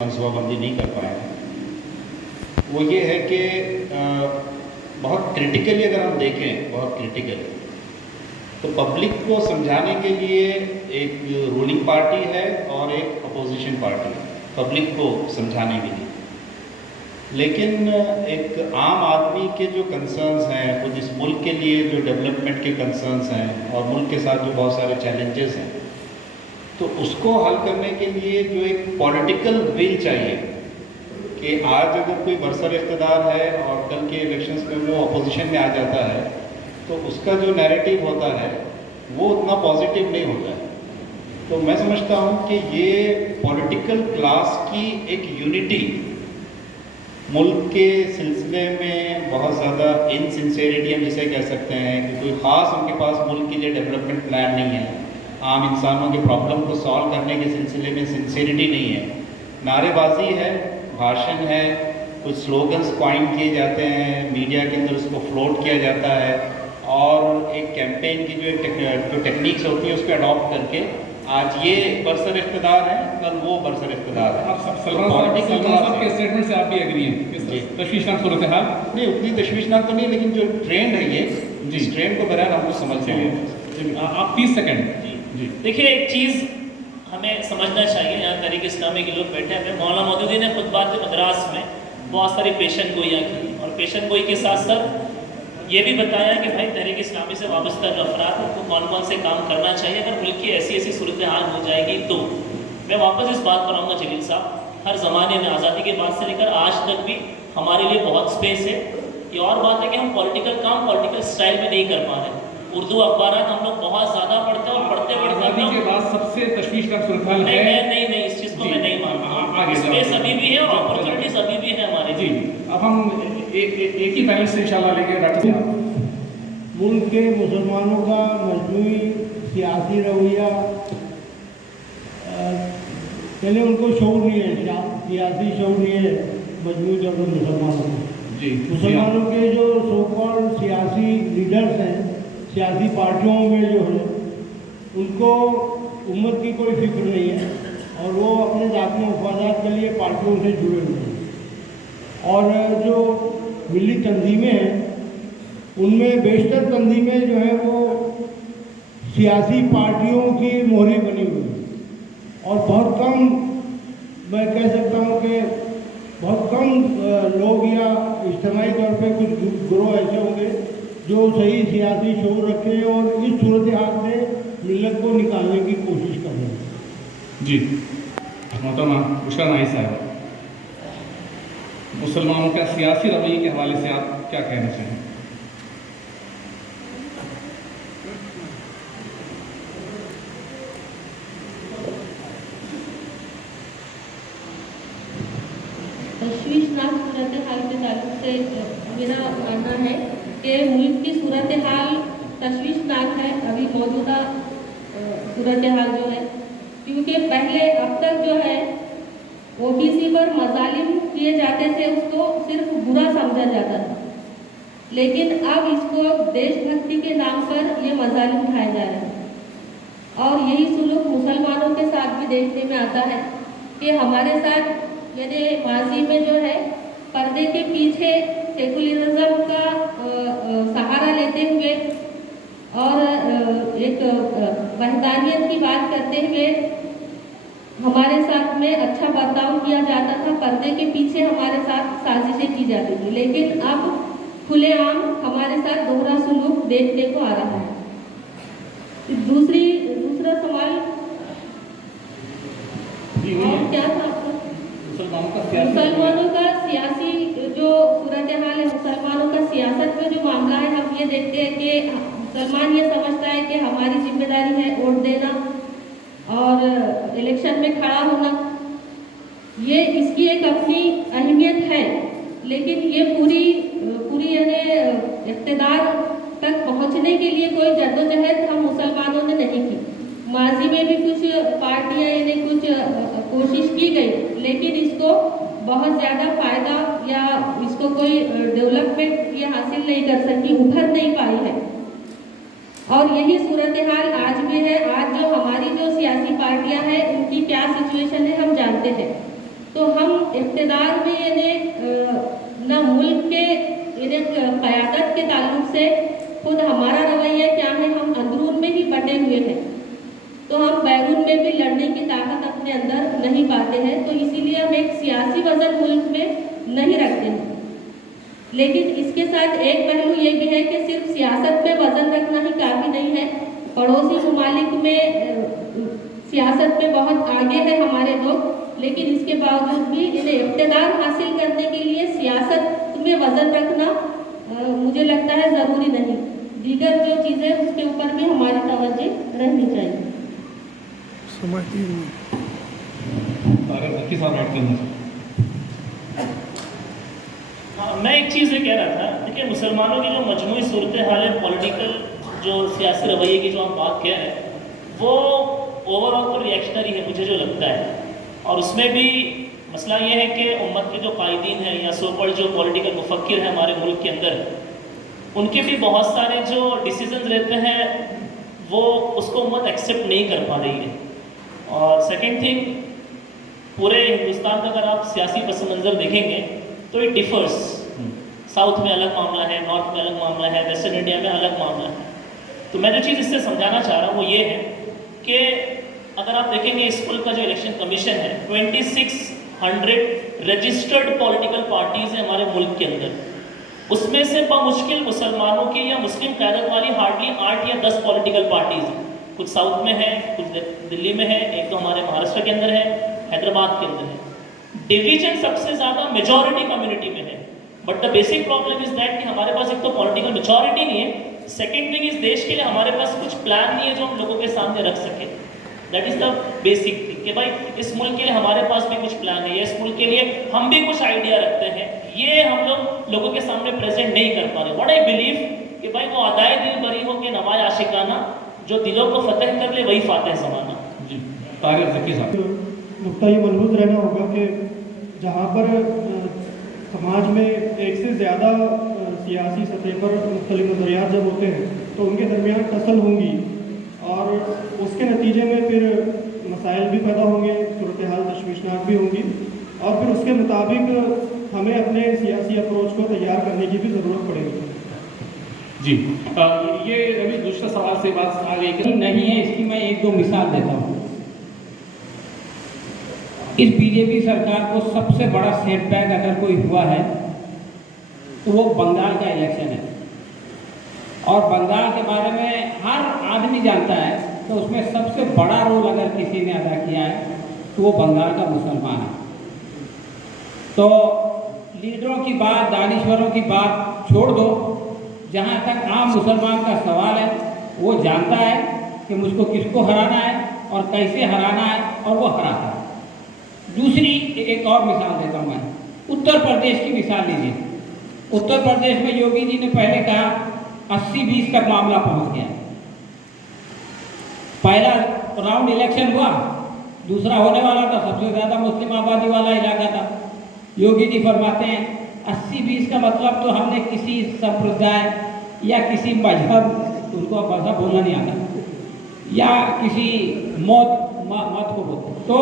मनसूबाबंदी नहीं कर पाए हैं वो ये है कि बहुत क्रिटिकली अगर हम देखें, बहुत क्रिटिकली, तो पब्लिक को समझाने के लिए एक रूलिंग पार्टी है और एक अपोजिशन पार्टी है पब्लिक को समझाने के लिए। लेकिन एक आम आदमी के जो कंसर्न्स हैं, खुद इस मुल्क के लिए जो डेवलपमेंट के कंसर्न्स हैं और मुल्क के साथ जो बहुत सारे चैलेंजेस हैं, तो उसको हल करने के लिए जो एक पॉलिटिकल विल चाहिए कि आज अगर कोई बरसर इक़्तिदार है और कल के इलेक्शंस में वो अपोजिशन में आ जाता है तो उसका जो नैरेटिव होता है वो उतना पॉजिटिव नहीं होता है। तो मैं समझता हूँ कि ये पॉलिटिकल क्लास की एक यूनिटी मुल्क के सिलसिले में बहुत ज़्यादा इनसिंसेरिटी हम जिसे कह सकते हैं कि कोई ख़ास उनके पास मुल्क के लिए डेवलपमेंट प्लान नहीं है, आम इंसानों के प्रॉब्लम को सॉल्व करने के सिलसिले में सिंसेरिटी नहीं है, नारेबाजी है, भाषण है, कुछ स्लोगन्स पॉइंट किए जाते हैं, मीडिया के अंदर उसको फ्लोट किया जाता है और एक कैंपेन की जो टेक्निक्स होती है उसको अडॉप्ट करके आज ये बरसर इक़्तिदार है, कल वो बरसर इक़्तिदार है। आप सलमान साहब के स्टेटमेंट से आप भी एग्री हैं? तशवीशनाक सूरत हाल नहीं, उतनी तशवीशनाक तो नहीं, लेकिन जो ट्रेंड है ये इस ट्रेंड को बहरहाल हमको समझते हैं। आप 30 सेकंड जी देखिए, एक चीज़ हमें समझना चाहिए, यहाँ तहरीक इस्लामी के लोग बैठे हैं। मौलाना मौदूदी ने खुतबात मदरास में बहुत सारी पेशन गोइयाँ की और पेशन गोई के साथ साथ ये भी बताया कि भाई तहरीक इस्लामी से वाबस्ता जो अफराद को कौन कौन से काम करना चाहिए अगर मुल्क की ऐसी ऐसी सूरत हाल हो जाएगी। तो मैं वापस इस बात पर आऊँगा जलील साहब, हर ज़माने में आज़ादी के बाद से लेकर आज तक भी हमारे लिए बहुत स्पेस है। ये और बात है कि हम पॉलिटिकल काम पॉलिटिकल स्टाइल में नहीं कर पा रहे। उर्दू अखबार हम लोग बहुत ज़्यादा पढ़ते हैं और पढ़ते के बाद सबसे तशवीशनाक सूरत हाल है। नहीं, इस चीज़ को मैं नहीं मानता। स्पेस अभी भी है और अपॉर्चुनिटीज अभी भी है हमारे। जी, अब हम एक ही पैनल से इंशाल्लाह लेके डॉक्टर साहब। मुल्क के मुसलमानों का मजमूई सियासी रवैया, पहले उनको शऊर नहीं है, सियासी शऊर नहीं है मजमूई तौर पर मुसलमानों को। जी, मुसलमानों के जो सो कॉल्ड सियासी लीडर्स हैं, सियासी पार्टियों में जो है, उनको उम्मत की कोई फिक्र नहीं है और वो अपने ज़ाती मफादात के लिए पार्टियों से जुड़े हुए हैं। और जो मिली तंजीमें हैं उनमें बेशतर तंजीमें जो है वो सियासी पार्टियों की मोहरी बनी हुई है और बहुत कम, मैं कह सकता हूँ कि बहुत कम लोग या इज्तिमाई तौर पे कुछ ग्रोह ऐसे होंगे जो सही सियासी शऊर रखें और इस सूरत हाल से मिल्लत को निकालने की कोशिश कर रहे हैं। जी, मोहतरमा बुशरा नाई साहब, मुसलमानों के सियासी रवैये के हवाले से आप क्या कहना चाहें? तशवीशनाक सूरत हाल के ताल्लुक से मेरा मानना है कि मुल्क की सूरत हाल तशवीशनाक है अभी मौजूदा सूरत हाल जो है, क्योंकि पहले अब तक जो है ओबीसी पर मजालिम किए जाते थे, उसको सिर्फ बुरा समझा जाता था, लेकिन अब इसको देशभक्ति के नाम पर ये मजालिम उठाए जा रहे हैं। और यही सुलूक मुसलमानों के साथ भी देखने में आता है कि हमारे साथ मैंने माजी में जो है पर्दे के पीछे सेकुलरिज्म का सहारा लेते हुए और एक वहदानियत की बात करते हुए हमारे साथ में अच्छा बर्ताव किया जाता था, पर्दे के पीछे हमारे साथ साजिशें की जाती थी, लेकिन अब खुलेआम हमारे साथ दोहरा सुलूक देखने को आ रहा है। दूसरा सवाल और क्या था आपका? मुसलमानों का सियासी जो सूरत हाल है, मुसलमानों का सियासत में जो मामला है, हम ये देखते हैं कि मुसलमान ये समझता है कि हमारी जिम्मेदारी है वोट देना और इलेक्शन में खड़ा होना। ये इसकी एक अपनी अहमियत है, लेकिन ये पूरी यानी इक़्तिदार तक पहुंचने के लिए कोई जद्दोजहद हम मुसलमानों ने नहीं की। माजी में भी कुछ पार्टियां यानी कुछ कोशिश की गई, लेकिन इसको बहुत ज़्यादा फ़ायदा या इसको कोई डेवलपमेंट ये हासिल नहीं कर सकी, उभर नहीं पाई है। और यही सूरत हाल आज भी है। आज जो हमारी जो सियासी पार्टियां हैं उनकी क्या सिचुएशन है हम जानते हैं। तो हम इक़्तिदार में यानी न मुल्क के यानी क़यादत के ताल्लुक से खुद हमारा रवैया क्या है, हम अंदरून में ही बटे हुए हैं, तो हम बैरून में भी लड़ने की ताकत अपने अंदर नहीं पाते हैं। तो इसीलिए हम एक सियासी वज़न मुल्क में नहीं रखते हैं। लेकिन इसके साथ एक पहलू ये भी है कि सिर्फ सियासत में वज़न रखना ही काफ़ी नहीं है। पड़ोसी ममालिक में सियासत में बहुत आगे है हमारे लोग, लेकिन इसके बावजूद भी इन्हें इक़्तिदार हासिल करने के लिए सियासत में वज़न रखना मुझे लगता है ज़रूरी नहीं। दीगर जो चीज़ें उसके ऊपर भी हमारी तवज्जो रहनी चाहिए। मैं एक चीज़ ये कह रहा था, देखिए मुसलमानों की जो मजमूई सूरत हाल है, पॉलिटिकल जो सियासी रवैये की जो हम बात कह रहे हैं, वो ओवरऑल तो रिएक्शनरी है मुझे जो लगता है। और उसमें भी मसला ये है कि उम्मत के जो कायदीन हैं या सोकॉल्ड जो पॉलिटिकल मुफक्किर हैं हमारे मुल्क के अंदर, उनके भी बहुत सारे जो डिसीजंस रहते हैं वो उसको उम्मत एक्सेप्ट नहीं कर पा रही है। और सेकंड थिंग, पूरे हिंदुस्तान का अगर आप सियासी पस मंज़र देखेंगे तो इट डिफर्स। साउथ में अलग मामला है, नॉर्थ में अलग मामला है, वेस्टर्न इंडिया में अलग मामला है। तो मैं जो चीज़ इससे समझाना चाह रहा हूँ वो ये है कि अगर आप देखेंगे इस मुल्क का जो इलेक्शन कमीशन है, 2600 रजिस्टर्ड पॉलिटिकल पार्टीज़ हैं हमारे मुल्क के अंदर। उसमें से बमुश्किल मुसलमानों की या मुस्लिम क़यादत वाली हार्डली 8 या 10 पॉलिटिकल पार्टीज़ हैं। कुछ साउथ में है, कुछ दिल्ली में है, एक तो हमारे महाराष्ट्र के अंदर है, हैदराबाद के अंदर है। डिवीजन सबसे ज़्यादा मेजॉरिटी कम्युनिटी में है। But the basic problem is that कि हमारे पास एक तो पॉलिटिकल मेजॉरिटी नहीं है, सेकेंड थिंग इस देश के लिए हमारे पास कुछ प्लान नहीं है जो हम लोगों के सामने रख सकें। That is the basic thing कि भाई इस मुल्क के लिए हमारे पास भी कुछ प्लान है, या इस मुल्क के लिए हम भी कुछ आइडिया रखते हैं, ये हम लोगों के सामने प्रेजेंट नहीं कर पा रहे। व्हाट आई बिलीव कि भाई वो अदाए दिल बरी हो के नवाज आशिकाना, जो दिलों को फतेह कर ले वही फातेह ज़माना। जी, तारिक ज़की साहब। नुक्ता ये मलहूज़ रहना होगा कि जहाँ पर समाज में एक से ज़्यादा सियासी सतह पर मुख्तलिफ नज़रियात जब होते हैं तो उनके दरमियान टसल होंगी और उसके नतीजे में फिर मसाइल भी पैदा होंगे, सूरत हाल तशवीशनाक भी होंगी, और फिर उसके मुताबिक हमें अपने सियासी अप्रोच को तैयार करने की भी ज़रूरत पड़ेगी। जी, ये अभी दूसरा सवाल से बात आ गई कि नहीं है, इसकी मैं एक दो मिसाल देता हूँ। इस बीजेपी सरकार को सबसे बड़ा सेटबैक अगर कोई हुआ है तो वो बंगाल का इलेक्शन है। और बंगाल के बारे में हर आदमी जानता है तो उसमें सबसे बड़ा रोल अगर किसी ने अदा किया है तो वो बंगाल का मुसलमान है। तो लीडरों की बात, दानिश्वरों की बात छोड़ दो, जहाँ तक आम मुसलमान का सवाल है वो जानता है कि मुझको किसको हराना है और कैसे हराना है, और वो हराता है। दूसरी एक और मिसाल देता हूँ मैं, उत्तर प्रदेश की मिसाल लीजिए। उत्तर प्रदेश में योगी जी ने पहले कहा 80-20 तक मामला पहुँच गया। पहला राउंड इलेक्शन हुआ, दूसरा होने वाला था, सबसे ज़्यादा मुस्लिम आबादी वाला इलाका था। योगी जी फरमाते हैं 80-20 का मतलब तो हमने किसी संप्रदाय या किसी मजहब, उनको मजहब बोलना नहीं आता, या किसी मत को बोलते, तो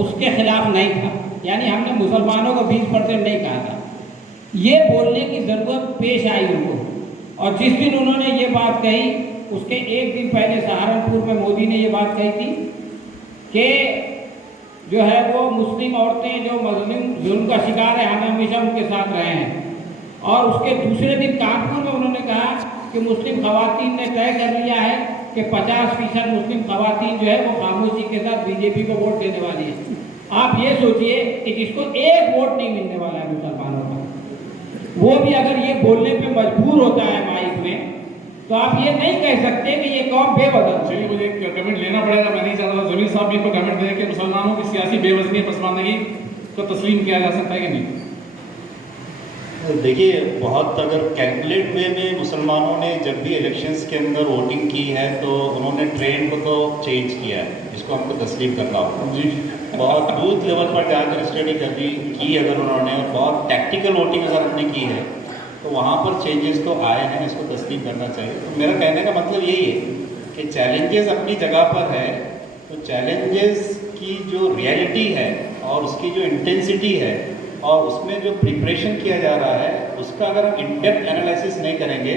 उसके खिलाफ नहीं था, यानी हमने मुसलमानों को 20% नहीं कहा था। ये बोलने की ज़रूरत पेश आई उनको, और जिस दिन उन्होंने ये बात कही उसके एक दिन पहले सहारनपुर में मोदी ने ये बात कही थी कि जो है वो मुस्लिम औरतें जो मजलूम जुल्म का शिकार है, हमें हमेशा उनके साथ रहे हैं। और उसके दूसरे दिन कानपुर में उन्होंने कहा कि मुस्लिम खवातीन ने तय कर लिया है कि 50% मुस्लिम खवातीन जो है वो खामोशी के साथ बीजेपी को वोट देने वाली है। आप ये सोचिए कि जिसको एक वोट नहीं मिलने वाला है मुसलमानों का, वो भी अगर ये बोलने पे मजबूर होता है माइक में, तो आप ये नहीं कह सकते कि ये कौम बेवजन। चलिए, मुझे एक कमेंट लेना पड़ेगा, मैं नहीं चाहता। जमीन साहब भी को कमेंट दें कि मुसलमानों की सियासी बेवजनी पसमानदगी को तस्लीम किया जा सकता है कि नहीं? देखिए, बहुत अगर कैलकुलेट वे में मुसलमानों ने जब भी इलेक्शंस के अंदर वोटिंग की है तो उन्होंने ट्रेंड को तो चेंज किया है, जिसको हमको तस्लीम करना होगा। जी, बहुत बूथ लेवल पर जाकर स्टडी की अगर उन्होंने, और बहुत टैक्टिकल वोटिंग अगर हमने की है तो वहाँ पर चेंजेस तो आए हैं, इसको तस्लीम करना चाहिए। तो मेरा कहने का मतलब यही है कि चैलेंजेस अपनी जगह पर है, तो चैलेंजेस की जो रियलिटी है और उसकी जो इंटेंसिटी है और उसमें जो प्रिपरेशन किया जा रहा है उसका अगर हम इन डेप्थ एनालिसिस नहीं करेंगे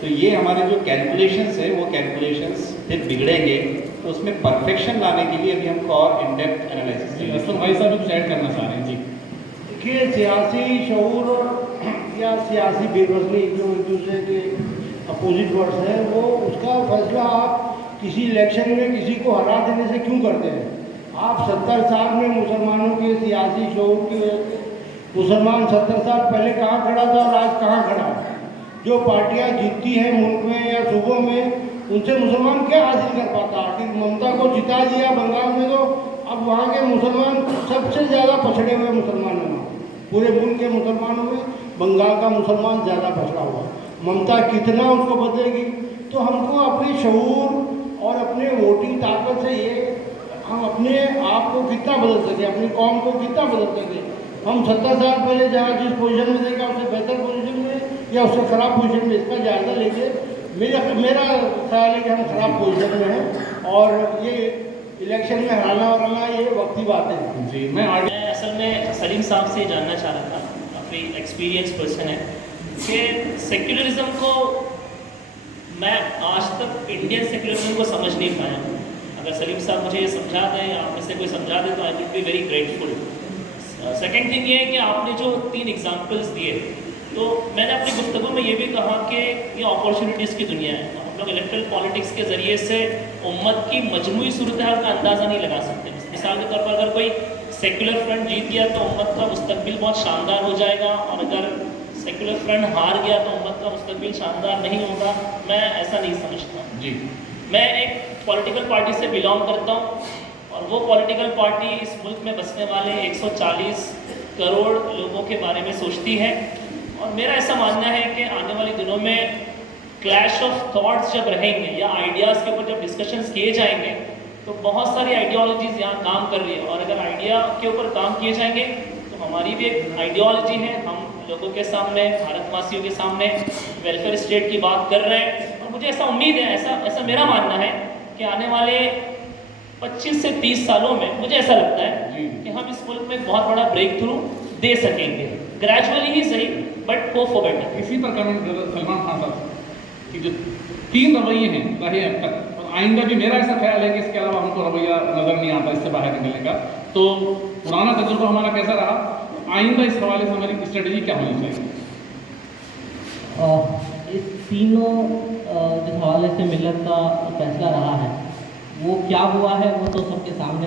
तो ये हमारे जो कैलकुलेशंस है वो कैलकुलेशंस फिर बिगड़ेंगे, तो उसमें परफेक्शन लाने के लिए अभी हमको और इन डेप्थ एनालिसिस जी असलम भाई साहब कुछ ऐड करना चाह रहे हैं जी। देखिए, सियासी शऊर या सियासी बेवजनी जो एक दूसरे के अपोजिट वर्ड्स हैं, वो उसका फैसला आप किसी इलेक्शन में किसी को हरा देने से क्यों करते हैं? आप 70 साल में मुसलमानों के सियासी शऊर की वजह से मुसलमान 70 साल पहले कहाँ खड़ा था और आज कहाँ खड़ा है? जो पार्टियाँ जीतती हैं मुल्क में या सूबों में, उनसे मुसलमान क्या हासिल कर पाता? आखिर ममता को जिता दिया बंगाल में, तो अब वहाँ के मुसलमान सबसे ज़्यादा पछड़े हुए मुसलमानों में, पूरे मुल्क के मुसलमानों में बंगाल का मुसलमान ज़्यादा पछड़ा हुआ। ममता कितना उसको बदलेगी? तो हमको अपने शऊर और अपने वोटिंग ताकत से ये हम अपने आप को कितना बदल सकें, अपनी कौम को कितना बदल सकें। हम 70 साल पहले जहाँ जिस पोजीशन में थे, क्या उससे बेहतर पोजीशन में या उससे ख़राब पोजीशन में, इसका जायज़ा लेके मेरा ख्याल है कि हम ख़राब पोजीशन में हैं और ये इलेक्शन में हराना वराना ये वक्ती बात है। जी मैं असल में सलीम साहब से जानना चाह रहा था, काफ़ी एक्सपीरियंस पर्सन है, कि सेक्युलरिज्म को मैं आज तक इंडियन सेक्युलरिज्म को समझ नहीं पाया। अगर सलीम साहब मुझे ये समझा दें या आप में से कोई समझा दे तो I will be very grateful. Second thing ये है कि आपने जो 3 एग्जाम्पल्स दिए, तो मैंने अपनी गुफ्तगू में ये भी कहा कि ये अपॉर्चुनिटीज़ की दुनिया है। हम लोग इलेक्ट्रल पॉलिटिक्स के ज़रिए से उम्मत की मजमूई सूरत हाल का अंदाज़ा नहीं लगा सकते। मिसाल के तौर पर अगर कोई सेक्युलर फ्रंट जीत गया तो उम्मत का मुस्तकबिल बहुत शानदार हो जाएगा, और अगर सेक्युलर फ्रंट हार गया तो उम्मत का मुस्तकबिल शानदार नहीं होगा। मैं ऐसा नहीं समझता जी। मैं एक पॉलिटिकल पार्टी से बिलोंग करता हूँ, और वो पॉलिटिकल पार्टी इस मुल्क में बसने वाले 140 करोड़ लोगों के बारे में सोचती है। और मेरा ऐसा मानना है कि आने वाले दिनों में क्लैश ऑफ थॉट्स जब रहेंगे या आइडियाज़ के ऊपर जब डिस्कशंस किए जाएंगे, तो बहुत सारी आइडियोलॉजीज़ यहाँ काम कर रही है, और अगर आइडिया के ऊपर काम किए जाएंगे तो हमारी भी एक आइडियोलॉजी है। हम लोगों के सामने, भारतवासियों के सामने वेलफेयर स्टेट की बात कर रहे हैं, और मुझे ऐसा उम्मीद है, ऐसा मेरा मानना है कि आने वाले 25 से 30 सालों में मुझे ऐसा लगता है कि हम इस मुल्क में एक बहुत बड़ा ब्रेक थ्रू दे सकेंगे, ग्रेजुअली ही सही, बट होप फॉर बेटर। इसी पर कमेंट सलमान खान साहब कि जो 3 रवैये हैं रहे अब तक, और आइंदा भी मेरा ऐसा ख्याल है कि इसके अलावा हमको रवैया नज़र नहीं आता इससे बाहर निकलने का। तो पुराना तजुर्बा हमारा कैसा रहा, आइंदा इस हवाले से हमारी स्ट्रेटजी क्या होनी चाहिए? इस तीनों जिस हवाले से मिलत का फैसला रहा है, वो क्या हुआ है वो तो सबके सामने